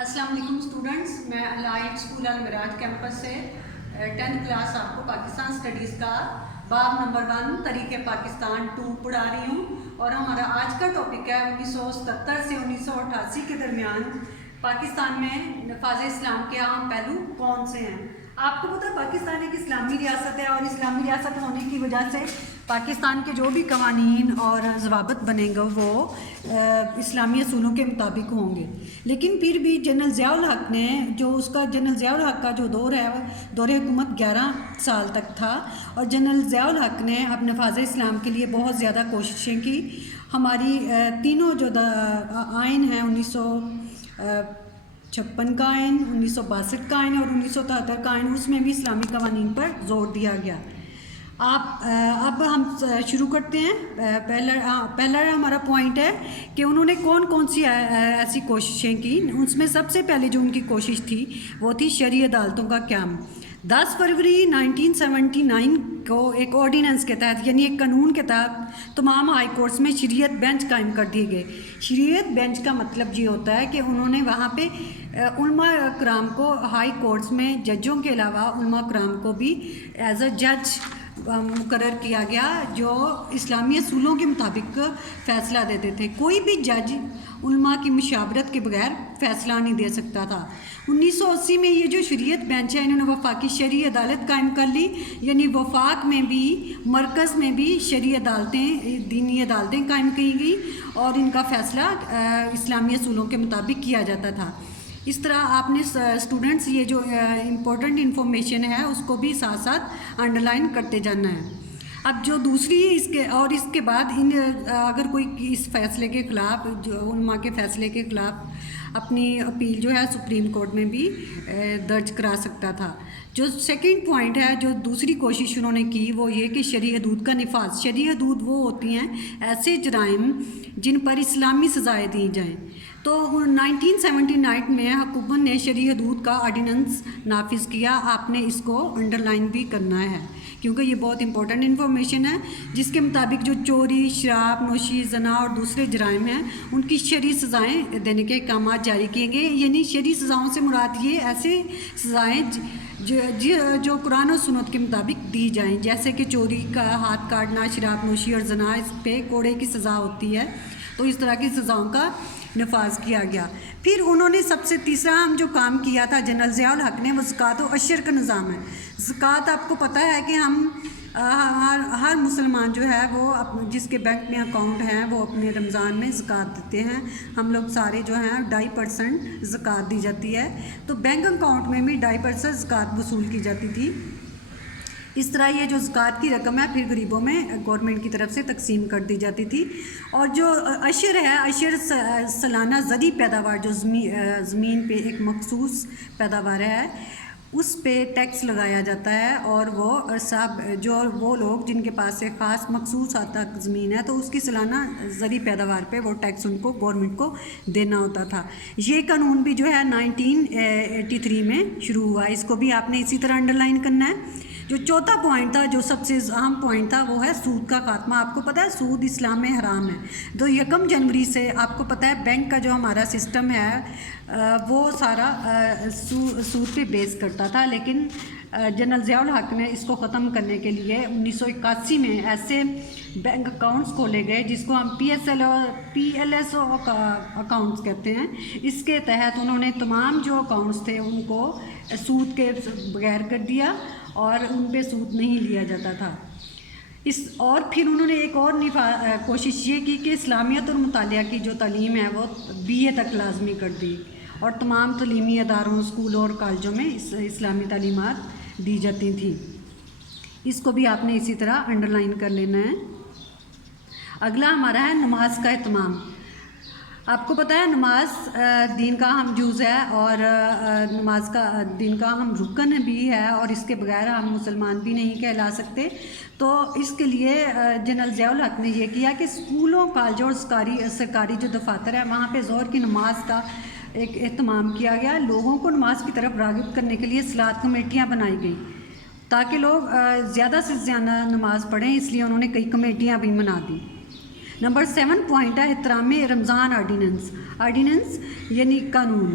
السلام علیکم اسٹوڈنٹس، میں الائٹ اسکول المراج کیمپس سے 10th کلاس آپ کو پاکستان اسٹڈیز کا باب نمبر 1 طریقے پاکستان 2 پڑھا رہی ہوں، اور ہمارا آج کا ٹاپک ہے 1977 سے 1988 کے درمیان پاکستان میں نفاذ اسلام کے اہم پہلو کون سے ہیں۔ آپ کو پتہ ہے پاکستان ایک اسلامی ریاست ہے، اور اسلامی ریاست ہونے کی وجہ سے پاکستان کے جو بھی قوانین اور ضوابط بنیں گے وہ اسلامی اصولوں کے مطابق ہوں گے، لیکن پھر بھی جنرل ضیاء الحق نے جنرل ضیاء الحق کا جو دور ہے دور حکومت 11 سال تک تھا، اور جنرل ضیاء الحق نے اب نفاذ اسلام کے لیے بہت زیادہ کوششیں کی۔ ہماری تینوں جو آئین ہیں 1956 کا آئین، 1962 کا آئین اور 1973 کا آئین، اس میں بھی اسلامی قوانین پر زور دیا گیا۔ اب ہم شروع کرتے ہیں۔ پہلا ہمارا پوائنٹ ہے کہ انہوں نے کون سی ایسی کوششیں کی۔ اس میں سب سے پہلے جو ان کی کوشش تھی وہ تھی شرعی عدالتوں کا قیام۔ 10 فروری 1979 کو ایک آرڈیننس کے تحت، یعنی ایک قانون کے تحت، تمام ہائی کورٹس میں شریعت بینچ قائم کر دیے گئے۔ شریعت بینچ کا مطلب یہ ہوتا ہے کہ انہوں نے وہاں پہ علماء کرام کو ہائی کورٹس میں ججوں کے علاوہ علماء کرام کو بھی ایز اے جج مقرر کیا گیا، جو اسلامی اصولوں کے مطابق فیصلہ دیتے تھے۔ کوئی بھی جج علماء کی مشاورت کے بغیر فیصلہ نہیں دے سکتا تھا۔ 1980 میں یہ جو شریعت بینچ ہے، انہوں نے وفاقی شرعی عدالت قائم کر لی، یعنی وفاق میں بھی مرکز میں بھی شرعی عدالتیں، دینی عدالتیں قائم کی گئی، اور ان کا فیصلہ اسلامی اصولوں کے مطابق کیا جاتا تھا۔ اس طرح آپ نے اسٹوڈنٹس یہ جو امپورٹنٹ انفارمیشن ہے اس کو بھی ساتھ ساتھ انڈر لائن کرتے جانا ہے۔ اب جو دوسری اس کے بعد اگر کوئی اس فیصلے کے خلاف، جو علماء کے فیصلے کے خلاف اپنی اپیل جو ہے سپریم کورٹ میں بھی درج کرا سکتا تھا۔ جو سیکنڈ پوائنٹ ہے، جو دوسری کوشش انہوں نے کی، وہ یہ کہ شرعی حدود کا نفاذ۔ شرعی حدود وہ ہوتی ہیں ایسے جرائم جن پر اسلامی سزائیں دی جائیں۔ تو 1979 میں حکومت نے شرعی حدود کا آرڈیننس نافذ کیا۔ آپ نے اس کو انڈر لائن بھی کرنا ہے، کیونکہ یہ بہت امپورٹنٹ انفارمیشن ہے، جس کے مطابق جو چوری، شراب نوشی، زنا اور دوسرے جرائم ہیں ان کی شرعی سزائیں دینے کے احکامات جاری کیے گئے۔ یعنی شرعی سزاؤں سے مراد یہ ایسے سزائیں جو قرآن و سنت کے مطابق دی جائیں، جیسے کہ چوری کا ہاتھ کاٹنا، شراب نوشی اور زنا، اس پہ کوڑے کی سزا ہوتی ہے۔ تو اس طرح کی سزاؤں کا نفاذ کیا گیا۔ پھر انہوں نے سب سے تیسرا ہم جو کام کیا تھا جنرل ضیاء الحق نے، وہ زکوٰۃ و عشر کا نظام ہے۔ زکوٰۃ آپ کو پتہ ہے کہ ہم ہر مسلمان جو ہے وہ جس کے بینک میں اکاؤنٹ ہیں وہ اپنے رمضان میں زکوٰۃ دیتے ہیں۔ ہم لوگ سارے جو ہیں 2.5% زکوٰۃ دی جاتی ہے، تو بینک اکاؤنٹ میں بھی 2.5% زکوٰۃ وصول کی جاتی تھی۔ اس طرح یہ جو زکوٰۃ کی رقم ہے پھر غریبوں میں گورنمنٹ کی طرف سے تقسیم کر دی جاتی تھی۔ اور جو عشر ہے، عشر سالانہ زرعی پیداوار، جو زمین پہ ایک مخصوص پیداوار ہے، اس پہ ٹیکس لگایا جاتا ہے، اور وہ لوگ جن کے پاس ایک خاص مخصوص حد تک زمین ہے تو اس کی سالانہ زرعی پیداوار پہ وہ ٹیکس ان کو گورنمنٹ کو دینا ہوتا تھا۔ یہ قانون بھی جو ہے 1983 میں شروع ہوا۔ اس کو بھی آپ نے اسی طرح انڈر لائن کرنا ہے۔ جو چوتھا پوائنٹ تھا، جو سب سے اہم پوائنٹ تھا، وہ ہے سود کا خاتمہ۔ آپ کو پتہ ہے سود اسلام میں حرام ہے۔ تو 1 جنوری سے آپ کو پتہ ہے بینک کا جو ہمارا سسٹم ہے وہ سارا سود پہ بیس کرتا تھا، لیکن جنرل ضیاء الحق نے اس کو ختم کرنے کے لیے 1981 میں ایسے بینک اکاؤنٹس کھولے گئے جس کو ہم PLSO اکاؤنٹس کہتے ہیں۔ اس کے تحت انہوں نے تمام جو اکاؤنٹس تھے ان کو سود کے بغیر کر دیا، اور ان پہ سود نہیں لیا جاتا تھا۔ اور پھر انہوں نے ایک اور کوشش یہ کی کہ اسلامیت اور مطالعہ کی جو تعلیم ہے وہ BA تک لازمی کر دی، اور تمام تعلیمی اداروں، اسکولوں اور کالجوں میں اسلامی تعلیمات دی جاتی تھیں۔ اس کو بھی آپ نے اسی طرح انڈر لائن کر لینا ہے۔ اگلا ہمارا ہے نماز کا اہتمام۔ آپ کو پتہ ہے نماز دین کا اہم جز ہے، اور نماز کا دین کا اہم رکن بھی ہے، اور اس کے بغیر ہم مسلمان بھی نہیں کہلا سکتے۔ تو اس کے لیے جنرل ضیاء الحق نے یہ کیا کہ اسکولوں، کالجوں اور سرکاری جو دفاتر ہیں وہاں پہ ظہر کی نماز کا ایک اہتمام کیا گیا۔ لوگوں کو نماز کی طرف راغب کرنے کے لیے صلاۃ کمیٹیاں بنائی گئیں تاکہ لوگ زیادہ سے زیادہ نماز پڑھیں، اس لیے انہوں نے کئی کمیٹیاں بھی بنا دیں۔ نمبر 7 پوائنٹ ہے احترام رمضان آرڈیننس یعنی قانون۔